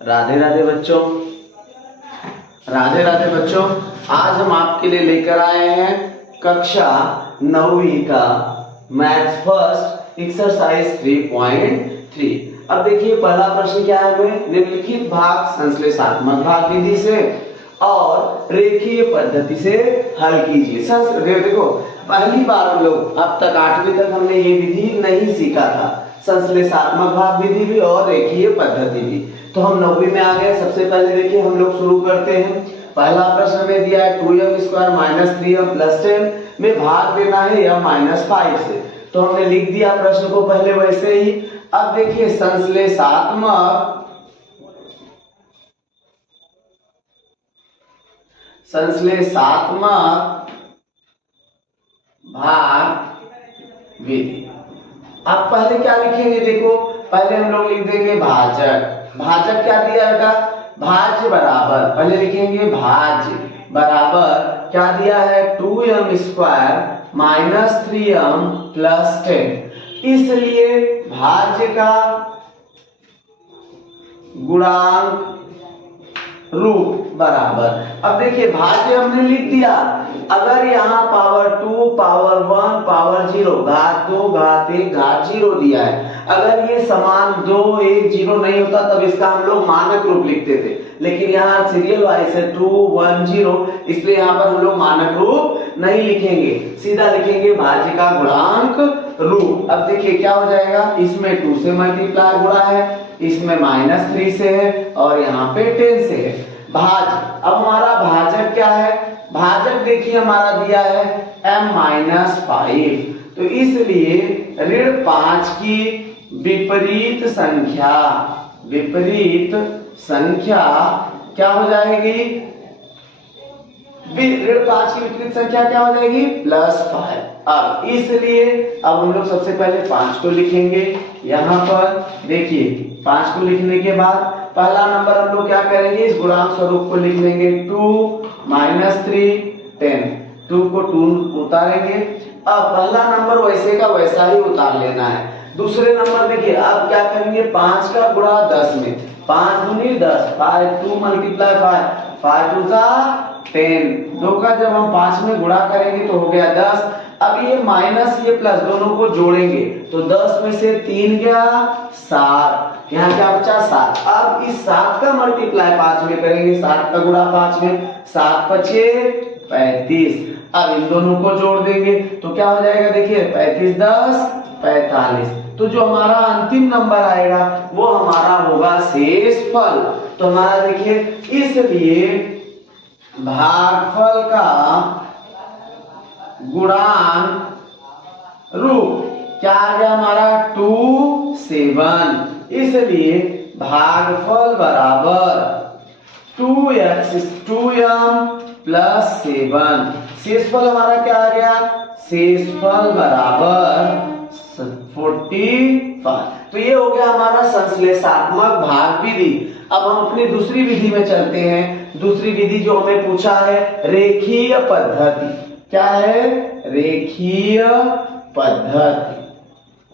राधे राधे बच्चों, राधे राधे बच्चों। आज हम आपके लिए लेकर आए हैं कक्षा 9वीं का मैथ्स फर्स्ट एक्सरसाइज 3.3। अब देखिए पहला प्रश्न क्या है हमें, निम्नलिखित भाग संश्लेषणात्मक भाग विधि से और रेखीय पद्धति से हल कीजिए। देखो पहली बार हम लोग अब तक 8वीं तक हमने ये विधि नहीं सीखा था, संश्लेषणात्मक भाग विधि भी और रेखीय पद्धति भी। तो हम 9वीं में आ गए। सबसे पहले देखिए हम लोग शुरू करते हैं। पहला प्रश्न में दिया है 2m² - 3m + 10 में भाग देना है m-5 से। तो हमने लिख दिया प्रश्न को पहले वैसे ही। अब देखिए संश्लेषणात्मक भाग विधि। अब पहले क्या लिखेंगे, देखो पहले हम लोग लिख देंगे भाजक। भाजक क्या दिया बेटा, भाज्य बराबर, पहले लिखेंगे भाज्य बराबर क्या दिया है 2m² - 3m + 10। इसलिए भाज्य का गुणांक रूप बराबर। अब देखिए भाज्य हमने लिख दिया, अगर यहाँ पावर 2 पावर 1 पावर 0 घात 2 घात 1 घात 0 दिया है, अगर ये समान 2 1 0 नहीं होता तब इसका हम लोग मानक रूप लिखते थे। लेकिन यहाँ सीरियल वाइज है 2 1 0, इसलिए यहाँ पर हम लोग मानक रूप नहीं लिखेंगे, सीधा लिखेंगे भाज्य का गुणांक रूप। अब देखिए क्या हो जाएगा, इसमें 2 से मल्टीप्लाई गुणा है, इसमें -3 से है और यहाँ पे 10 से है। भाज्य, अब हमारा भाजक क्या है, भाजक देखिए हमारा दिया है m-5। तो इसलिए -5 की विपरीत संख्या क्या हो जाएगी, ऋण 5 की विपरीत संख्या क्या हो जाएगी +5। अब इसलिए अब हम लोग सबसे पहले 5 को लिखेंगे। यहाँ पर देखिए 5 को लिखने के बाद पहला नंबर हम लोग क्या करेंगे, इस गुणांक स्वरूप को लिख लेंगे 2 - 3 10। 2 को 2 उतारेंगे। अब पहला नंबर वैसे का वैसा ही उतार लेना है। दूसरे नंबर देखिए अब क्या करेंगे, 5 का गुणा 10 में, 5 दूनी 10, 5 2 × 5 5 2 10। 2 का जब हम 5 में गुणा करेंगे तो हो गया 10। अब ये माइनस ये प्लस दोनों को जोड़ेंगे तो 10 में से 3 गया 7, यहाँ क्या बचा 7। अब इस 7 का मल्टीप्लाई 5 में करेंगे, 7 का गुणा 5 में, 7 × 5 = 35। अब इन दोनों को जोड़ देंगे तो क्या हो जाएगा, देखिए 35 10 45। तो जो हमारा अंतिम नंबर आएगा वो हमारा होगा शेषफल। तो हमारा देखिए इसलिए भागफल का गुणांक रूप क्या आ गया हमारा 2 7। इसलिए भागफल बराबर 2m + 7। शेषफल हमारा क्या आ गया, शेषफल बराबर 45। तो ये हो गया हमारा संश्लेषणात्मक भाग विधि। अब हम अपनी दूसरी विधि में चलते हैं। दूसरी विधि जो हमें पूछा है रेखीय पद्धति, क्या है रेखीय पद्धति।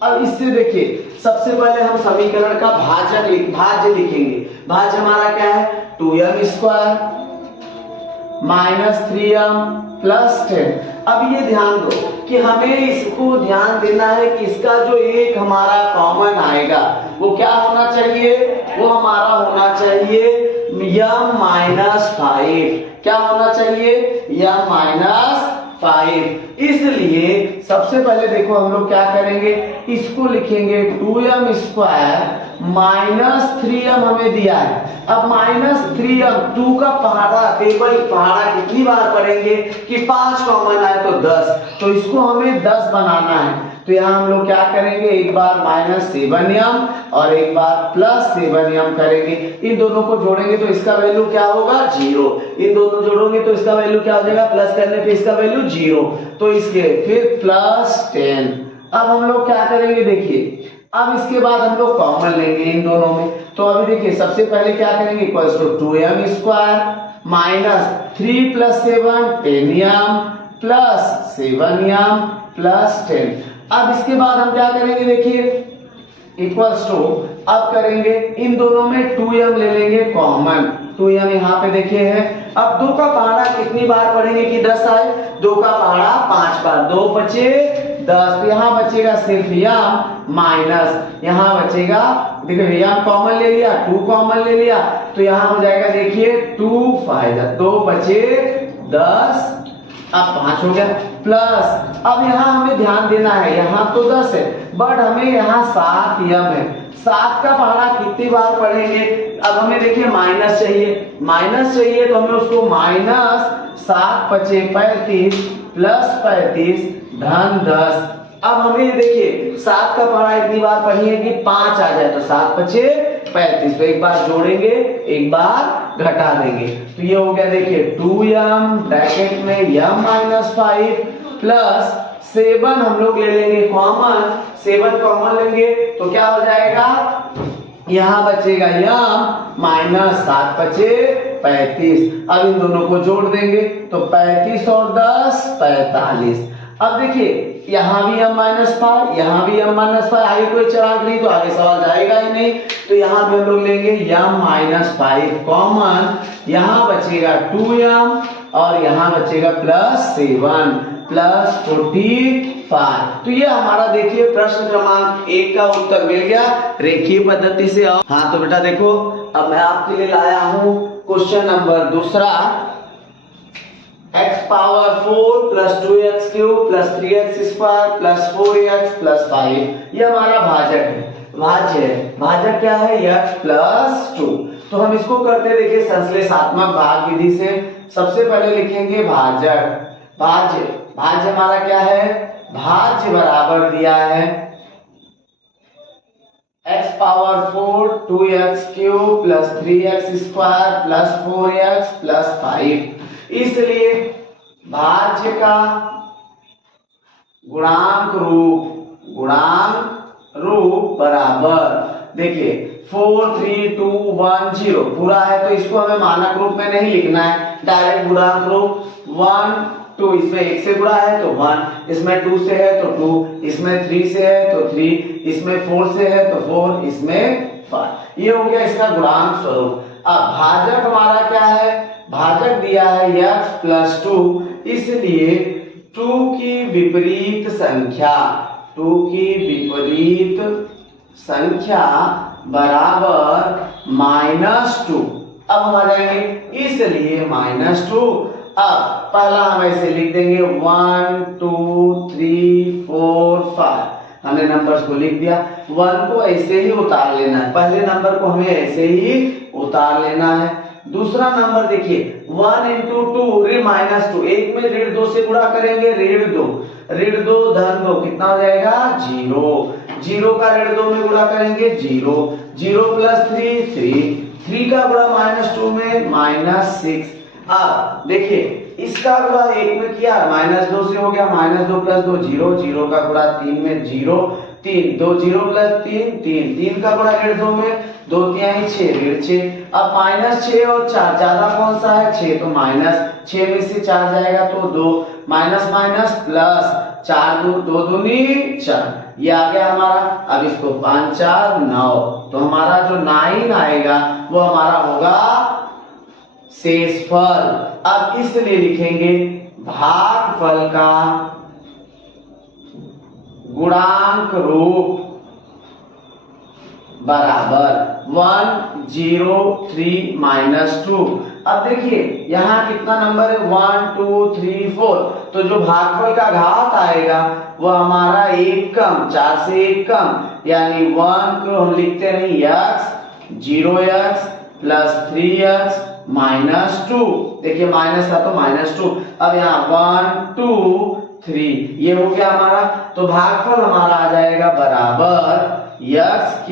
अब इससे देखिए सबसे पहले हम समीकरण का भाज्य लिखेंगे। भाज्य हमारा क्या है 2m² - 3m + 10। अब ये ध्यान दो कि हमें इसको ध्यान देना है कि इसका जो एक हमारा कॉमन आएगा वो क्या होना चाहिए, वो हमारा होना चाहिए m-5। क्या होना चाहिए m-5। इसलिए सबसे पहले देखो हम लोग क्या करेंगे, इसको लिखेंगे 2m² - 3m हमें दिया है। अब -3m 2 का पहाड़ा कितनी बार पढ़ेंगे कि 5 कॉमन आए तो 10, तो इसको हमें 10 बनाना है। तो यहाँ हम लोग क्या करेंगे, एक बार -7m और एक बार +7m करेंगे। इन दोनों को जोड़ेंगे तो इसका वैल्यू क्या होगा 0। इन दोनों जोड़ोगे तो इसका वैल्यू क्या हो जाएगा, प्लस करने पे इसका वैल्यू 0। तो इसके फिर +10। अब हम लोग क्या करेंगे, देखिए अब इसके बाद हम लोग कॉमन लेंगे इन दोनों में। तो अभी देखिए सबसे पहले क्या करेंगे, equals to 2m² - 3 + 7 10m + 7m + 10। अब इसके बाद हम क्या करेंगे, देखिए इक्वल्स टू, अब करेंगे इन दोनों में 2m ले लेंगे कॉमन, 2m यहाँ पे देखिए है। अब 2 का पहाड़ा कितनी बार पढ़ेंगे कि 10 आए, 2 का पहाड़ा 5 बार, 2 बचे 10, यहाँ बचेगा सिर्फ m माइनस, यहाँ बचेगा देखिए m कॉमन ले लिया, 2 कॉमन ले लिया, तो यहाँ हो जाएगा देखिए 2 5, 2 बचे 10, अब 5 हो गया प्लस, अब यहाँ हमें ध्यान देना है, यहाँ तो 10 है बट हमें यहाँ 7m है, 7 का पहाड़ा कितनी बार पढ़ेंगे, अब हमें देखिए माइनस चाहिए तो हमें उसको माइनस 7 बचे 35 प्लस 35 धन 10। अब हमें देखिए 7 का पहाड़ा इतनी बार पढ़िए कि 5 आ जाए, तो 7 बचे 35, तो एक बार जोड़ेंगे एक बार घटा देंगे, तो ये हो गया देखिए 2m ब्रैकेट में m माइनस 5 प्लस 7 हम लोग ले लेंगे कॉमन, 7 कॉमन लेंगे तो क्या हो जाएगा, यहाँ बचेगा m माइनस 7 बचे 35, अब इन दोनों को जोड़ देंगे तो 35 और 10 45। अब देखिए यहाँ भी m माइनस 5, यहाँ भी m माइनस 5, आगे कोई चराग नहीं तो आगे सवाल जाएगा ही नहीं, तो यहाँ भी हम लोग लेंगे m माइनस 5 कॉमन, यहाँ बचेगा 2m और यहाँ बचेगा प्लस 7 प्लस 45। तो ये हमारा देखिए प्रश्न क्रमांक 1 का उत्तर मिल गया रेखीय पद्धति से। हाँ तो बेटा देखो अब मैं आपके लिए लाया हूँ क्वेश्चन नंबर दूसरा, x power 4 plus 2x cube plus 3x square plus 4x plus 5, ये हमारा भाजक है, भाजक क्या है x प्लस 2। तो हम इसको करते देखिए संश्लेषात्मक भाग विधि से। सबसे पहले लिखेंगे भाज्य हमारा क्या है, भाज्य बराबर दिया है x power 4 2x cube plus 3x square plus 4x plus 5, इसलिए भाज्य का गुणांक रूप बराबर देखिए 4 3 2 1 0 पूरा है, तो इसको हमें मानक रूप में नहीं लिखना है, डायरेक्ट गुणांक रूप 1 2, इसमें 1 से गुणा है तो 1, इसमें 2 से है तो 2, इसमें 3 से है तो 3, इसमें 4 से है तो 4, इसमें 5, ये हो गया इसका गुणांक स्वरूप। अब भाजक हमारा क्या है, भाजक दिया है x प्लस 2, इसलिए 2 की विपरीत संख्या बराबर -2। अब हम आ जाएंगे इसलिए -2। अब पहला हम ऐसे लिख देंगे 1 2 3 4 5, हमने नंबर्स को लिख दिया, 1 को ऐसे ही उतार लेना है, पहले नंबर को हमें ऐसे ही उतार लेना है। दूसरा नंबर देखिए 1 इंटू 2 ऋण -2, एक में ऋण 2 से गुणा करेंगे, ऋण 2 धन 2 कितना हो जाएगा 0, 0 का ऋण 2 में गुणा करेंगे 0, 0 प्लस 3 का गुणा -2 में -6। अब देखिए इसका गुणा 1 में किया -2 से हो गया, -2 प्लस 2 0, 0 का गुणा 3 में 0, 3 2 0 प्लस 3 3 का गुणा ऋण 2 में 2 3 6 ऋण 6। अब -6 और 4 ज्यादा कौन सा है 6, तो -6 में से 4 जाएगा तो 2, माइनस माइनस प्लस 4 2 दूनी 4, ये आ गया हमारा। अब इसको 5 4 9, तो हमारा जो 9 आएगा वो हमारा होगा शेषफल। अब इसलिए लिखेंगे भागफल का गुणांक रूप बराबर 1 0 3 -2। अब देखिए यहाँ कितना नंबर है 1 2 3 4, तो जो भागफल का घात आएगा वो हमारा 1 कम, 4 से 1 कम, यानी 1 को हम लिखते नहीं x 0x प्लस 3x -2, देखिए माइनस था तो -2। अब यहाँ 1 2 3, ये हो गया हमारा, तो भागफल हमारा आ जाएगा बराबर x³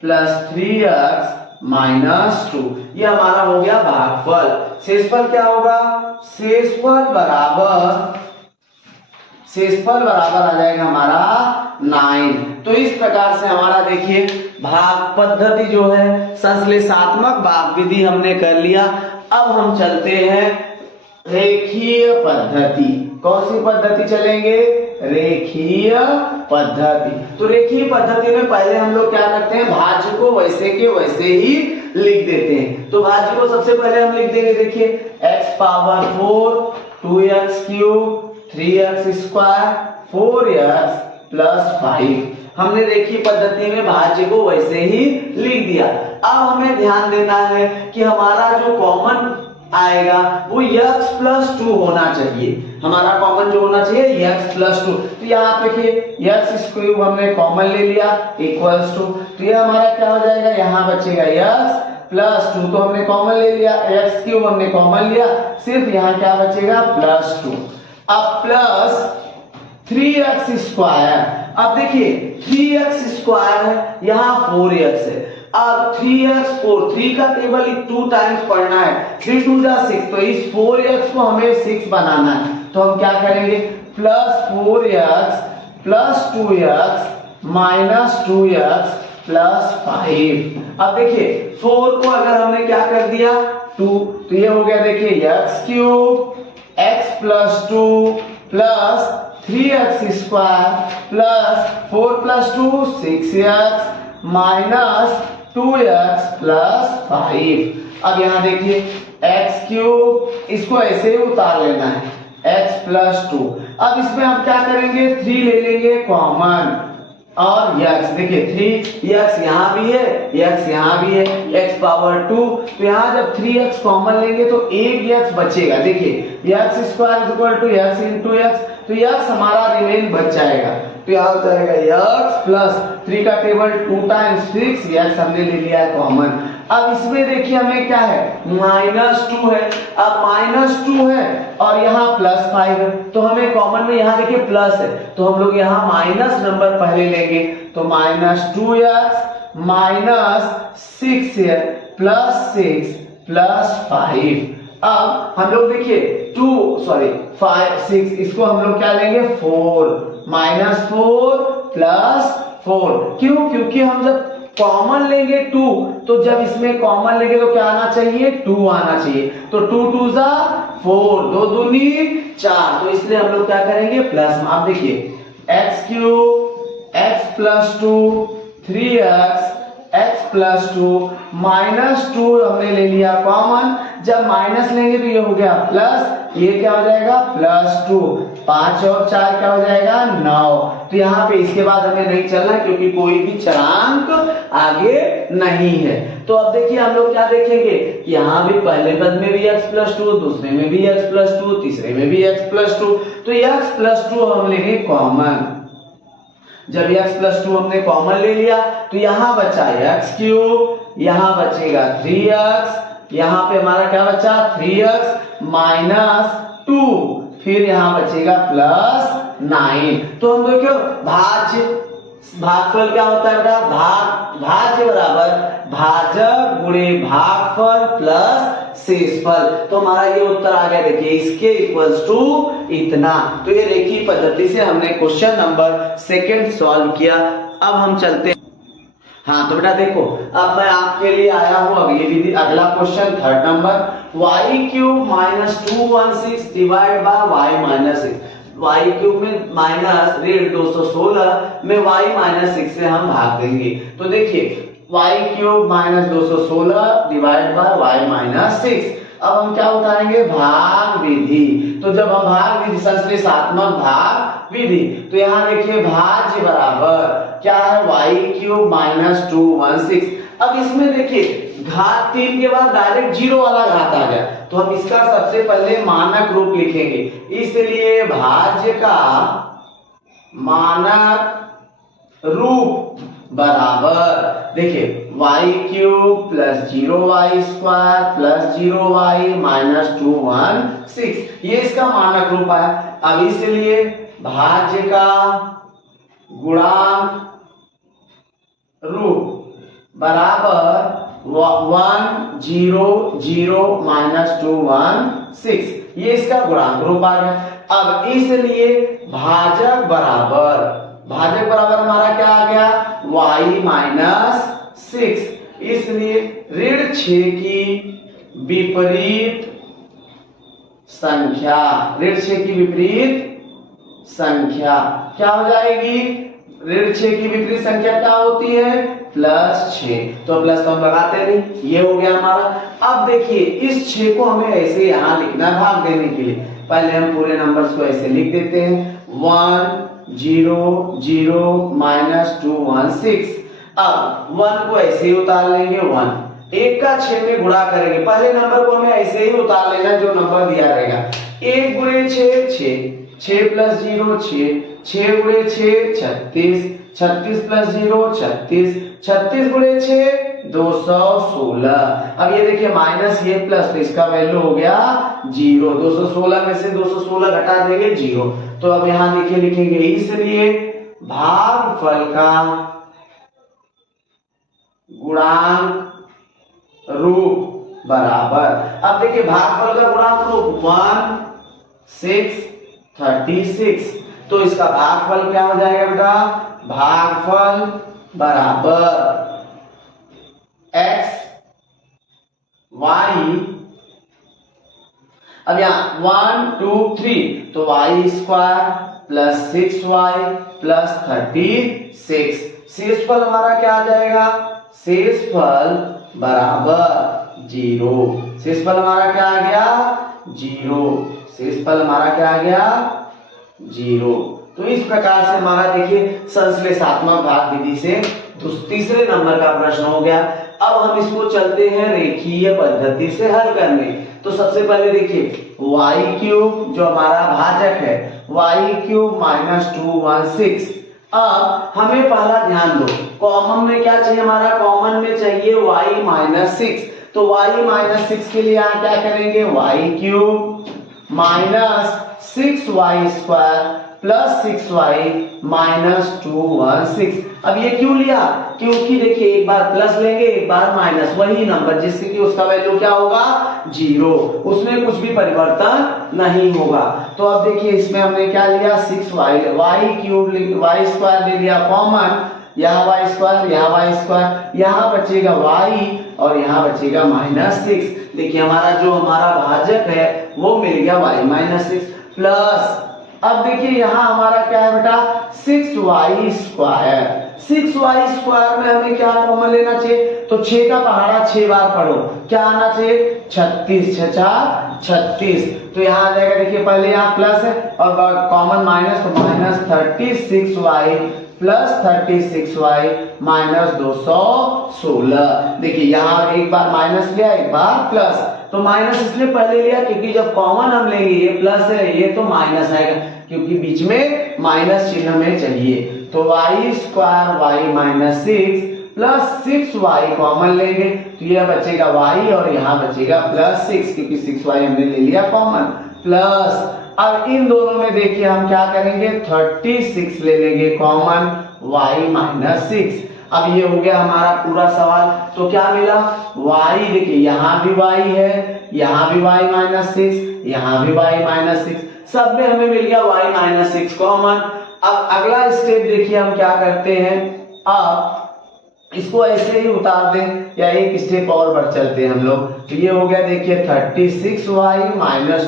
प्लस 3x -2, ये हमारा हो गया भागफल। शेषफल क्या होगा, शेषफल बराबर आ जाएगा हमारा 9। तो इस प्रकार से हमारा देखिए भाग पद्धति जो है संश्लेषात्मक भाग विधि हमने कर लिया। अब हम चलते हैं रेखीय पद्धति। कौन सी पद्धति चलेंगे? रेखीय पद्धति। तो रेखीय पद्धति में पहले हम लोग क्या करते हैं, भाज्य को वैसे के वैसे ही लिख देते हैं। तो भाज्य को सबसे पहले हम लिख देंगे, देखिए x power 4 2x cube 3x square 4x plus 5। हमने रेखीय पद्धति में भाज्य को वैसे ही लिख दिया। अब हमें ध्यान देना है कि हमारा जो कॉमन आएगा वो x प्लस 2 होना चाहिए। हमारा कॉमन जो होना चाहिए x प्लस 2। तो यहाँ देखिए x क्यूब हमने कॉमन ले लिया इक्वल्स टू, तो ये हमारा क्या हो जाएगा, यहाँ बचेगा x प्लस 2, तो हमने कॉमन ले लिया, x क्यूब हमने कॉमन लिया, सिर्फ यहाँ क्या बचेगा प्लस 2। अब प्लस 3x स्क्वायर, अब देखिए 3x स्क्वायर है, यहाँ 4x है। अब 3x 4, 3 का टेबल 2 टाइम्स पढ़ना है, 3 2 जा 6, तो इस 4x को हमें 6 बनाना है। तो हम क्या करेंगे, plus 4x plus 2x minus 2x plus 5। अब देखिए 4 को अगर हमने क्या कर दिया 2, तो ये हो गया देखिए x cube x plus 2 plus 3x square plus 4 plus 2 6x minus 2x plus 5। अब यहाँ देखिए x क्यूब, इसको ऐसे ही उतार लेना है, x प्लस 2। अब इसमें हम क्या करेंगे, 3 ले लेंगे कॉमन, और x देखिए 3x यहाँ भी है, x यहाँ भी है, x पावर 2। तो यहाँ जब 3x कॉमन लेंगे तो एक x बचेगा, देखिए x square is equal to x into x, तो x हमारा रिमेन बच जाएगा। तो यहाँ हो जाएगा x प्लस 3 का टेबल 2 टाइम्स 6, x हमने ले लिया है कॉमन। अब इसमें देखिए हमें क्या है, -2 है। अब -2 है और यहाँ +5 है, तो हमें कॉमन में यहाँ देखिए प्लस है, तो हम लोग यहाँ माइनस नंबर पहले लेंगे, तो -2x माइनस 6 है प्लस 6 प्लस 5। अब हम लोग देखिए 5 6, इसको हम लोग क्या लेंगे 4, -4 प्लस 4। क्यों? क्योंकि हम जब कॉमन लेंगे 2, तो जब इसमें कॉमन लेंगे तो क्या आना चाहिए 2 आना चाहिए, तो 2 2 जा 4, 2 दूनी 4, तो इसलिए हम लोग क्या करेंगे प्लस। आप देखिए x cube x plus 2 3x x plus 2 -2 हमने ले लिया कॉमन, जब माइनस लेंगे तो ये हो गया प्लस, ये क्या हो जाएगा +2, 5 और 4 क्या हो जाएगा 9। तो यहाँ पे इसके बाद हमें नहीं चलना क्योंकि कोई भी चरांक आगे नहीं है। तो अब देखिए हम लोग क्या देखेंगे, यहाँ भी पहले पद में भी x प्लस 2, दूसरे में भी x प्लस 2, तीसरे में भी x प्लस 2, तो x प्लस 2 हम लेंगे कॉमन। जब x प्लस 2 हमने कॉमन ले लिया तो यहाँ बचा x क्यूब, यहाँ बचेगा 3x, यहाँ पे हमारा क्या बचा 3x माइनस 2, फिर यहाँ बचेगा प्लस 9। तो हम देखो भागफल क्या होता है, भाज्य बराबर भाजक गुणे भागफल प्लस शेषफल। तो हमारा ये उत्तर आ गया, देखिए इसके इक्वल्स टू इतना। तो ये रेखीय पद्धति से हमने क्वेश्चन नंबर 2 सॉल्व किया। अब हम चलते हैं, हाँ तो बेटा देखो अब मैं आपके लिए आया हूँ अगली विधि, अगला question 3rd number, y cube -216 divide by y minus 6। y cube में माइनस 216 में y माइनस 6 से हम भाग देंगे। तो देखिए y cube -216 divide by y minus 6। अब हम क्या उतारेंगे, भाग विधि। तो जब हम भाग विधि, संश्लेषात्मक भाग विधि, तो यहाँ देखिए भाज्य बराबर क्या है y क्यूब -216। अब इसमें देखिए घात 3 के बाद डायरेक्ट 0 वाला घात आ गया, तो हम इसका सबसे पहले मानक रूप लिखेंगे। इसलिए भाज्य का मानक रूप बराबर देखिए y cube plus 0y square plus 0y minus 216, ये इसका मानक रूप है। अब इसलिए भाज्य का गुणांक रूप बराबर 1 0 0 माइनस 216, ये इसका गुणांक रूप आ गया। अब इसलिए भाजक बराबर हमारा क्या आ गया, y माइनस 6, इसलिए ऋण 6 की विपरीत संख्या, ऋण 6 की विपरीत संख्या क्या हो जाएगी? ऋण 6 की विपरीत संख्या क्या होती है? +6। तो प्लस तो हम लगाते नहीं, ये हो गया हमारा। अब देखिए इस 6 को हमें ऐसे यहाँ लिखना है भाग देने के लिए। पहले हम पूरे नंबर्स को ऐसे लिख देते हैं 1 0 0 -2 1 6। अब 1 को ऐसे ही उतार लेंगे 1, 1 का 6 में गुणा करेंगे। पहले नंबर को हमें ऐसे ही उतार लेना जो नंबर दिया रहेगा। 1 गुणे 6 6, 6 + 0 6, 6 गुणे 6 36, 36 + 0 36, 36 गुणे 6 216। अब ये देखिए माइनस ये प्लस, तो इसका वैल्यू हो गया 0। 216 में से 216 घटा देंगे 0। तो अब यहां देखिए लिखेंगे इसलिए भागफल का गुणांक रूप बराबर। अब देखिए भागफल का गुणांक रूप 1 6 36। तो इसका भागफल क्या हो जाएगा बेटा? भागफल बराबर x y। अब यहाँ 1 2 3 तो y² + 6y + 36। शेषफल हमारा क्या आ जाएगा? शेषफल बराबर 0। शेषफल हमारा क्या आ गया? 0। शेषफल हमारा क्या आ गया? 0। तो इस प्रकार से हमारा देखिए संश्लेषात्मक भाग विधि से तीसरे नंबर का प्रश्न हो गया। अब हम इसको चलते हैं रेखीय पद्धति से हल करने। तो सबसे पहले देखिए y³ जो हमारा भाजक है y³ - 216। अब हमें पहला ध्यान दो, कॉमन में क्या चाहिए हमारा? कॉमन में चाहिए y - 6। तो y - 6 के लिए यहाँ क्या करेंगे? y³ - 6y² + 6y - 216। अब ये क्यों लिया? क्योंकि देखिए एक बार प्लस लेंगे एक बार माइनस, वही नंबर जिससे कि उसका वैल्यू क्या होगा? 0। उसमें कुछ भी परिवर्तन नहीं होगा। तो अब देखिए इसमें हमने क्या लिया? 6y, y² ले लिया कॉमन, यहाँ y², यहाँ y², यहाँ बचेगा y और यहाँ बचेगा -6। देखिए हमारा जो हमारा भाजक है वो मिल गया y - 6 प्लस, अब देखिए यहाँ हमारा क्या है बेटा? 6y²। 6y² में हमें क्या कॉमन लेना चाहिए? तो 6 का पहाड़ा 6 बार पढ़ो, क्या आना चाहिए? 36, 6 4 36। तो यहाँ आ जाएगा, देखिए पहले यहाँ प्लस है और कॉमन माइनस, तो -36y + 36y - 216। देखिए यहाँ एक बार माइनस लिया एक बार प्लस, तो माइनस इसलिए पहले लिया क्योंकि जब कॉमन हम लेंगे ये प्लस है ये तो माइनस आएगा, क्योंकि बीच में माइनस चिन्ह में चाहिए। तो y² y - 6 + 6y कॉमन लेंगे तो यह बचेगा y और यहाँ बचेगा +6, क्योंकि 6y हमने ले लिया कॉमन प्लस। अब इन दोनों में देखिए हम क्या करेंगे? 36 ले लेंगे कॉमन, y - 6। अब ये हो गया हमारा पूरा सवाल। तो क्या मिला? y, देखिए यहाँ भी y है, यहाँ भी y - 6, यहाँ भी y - 6, सब में हमें मिल गया y - 6 कॉमन। अब अगला स्टेप देखिए हम क्या करते हैं, अब इसको ऐसे ही उतार दें या एक स्टेप और बढ़ चलते हैं हम लोग। तो ये हो गया देखिए 36y -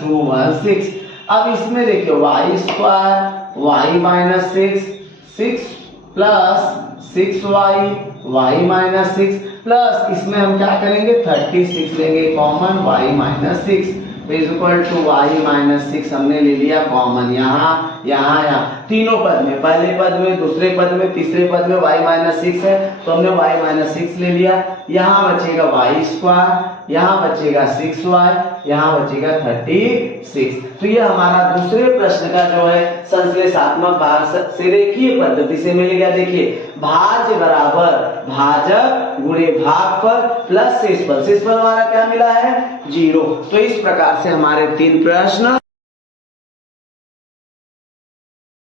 216। अब इसमें देखिए y² y - 6 6 + 6y y - 6 plus इसमें हम क्या करेंगे? 36 लेंगे common, y - 6 equal to y - 6 हमने ले लिया कॉमन, यहाँ यहाँ यहाँ तीनों पद में, पहले पद में, दूसरे पद में, तीसरे पद में y - 6 है तो हमने y - 6 ले लिया। यहाँ बचेगा y², यहाँ बचेगा 6y, यहाँ बचेगा 36। तो ये हमारा दूसरे प्रश्न का जो है संश्लेषात्मक भाग से रेखीय पद्धति से मिल गया। देखिए भाज्य बराबर भाजक गुणे भागफल प्लस शेषफल। शेषफल हमारा क्या मिला है? 0। तो इस प्रकार से हमारे 3 प्रश्न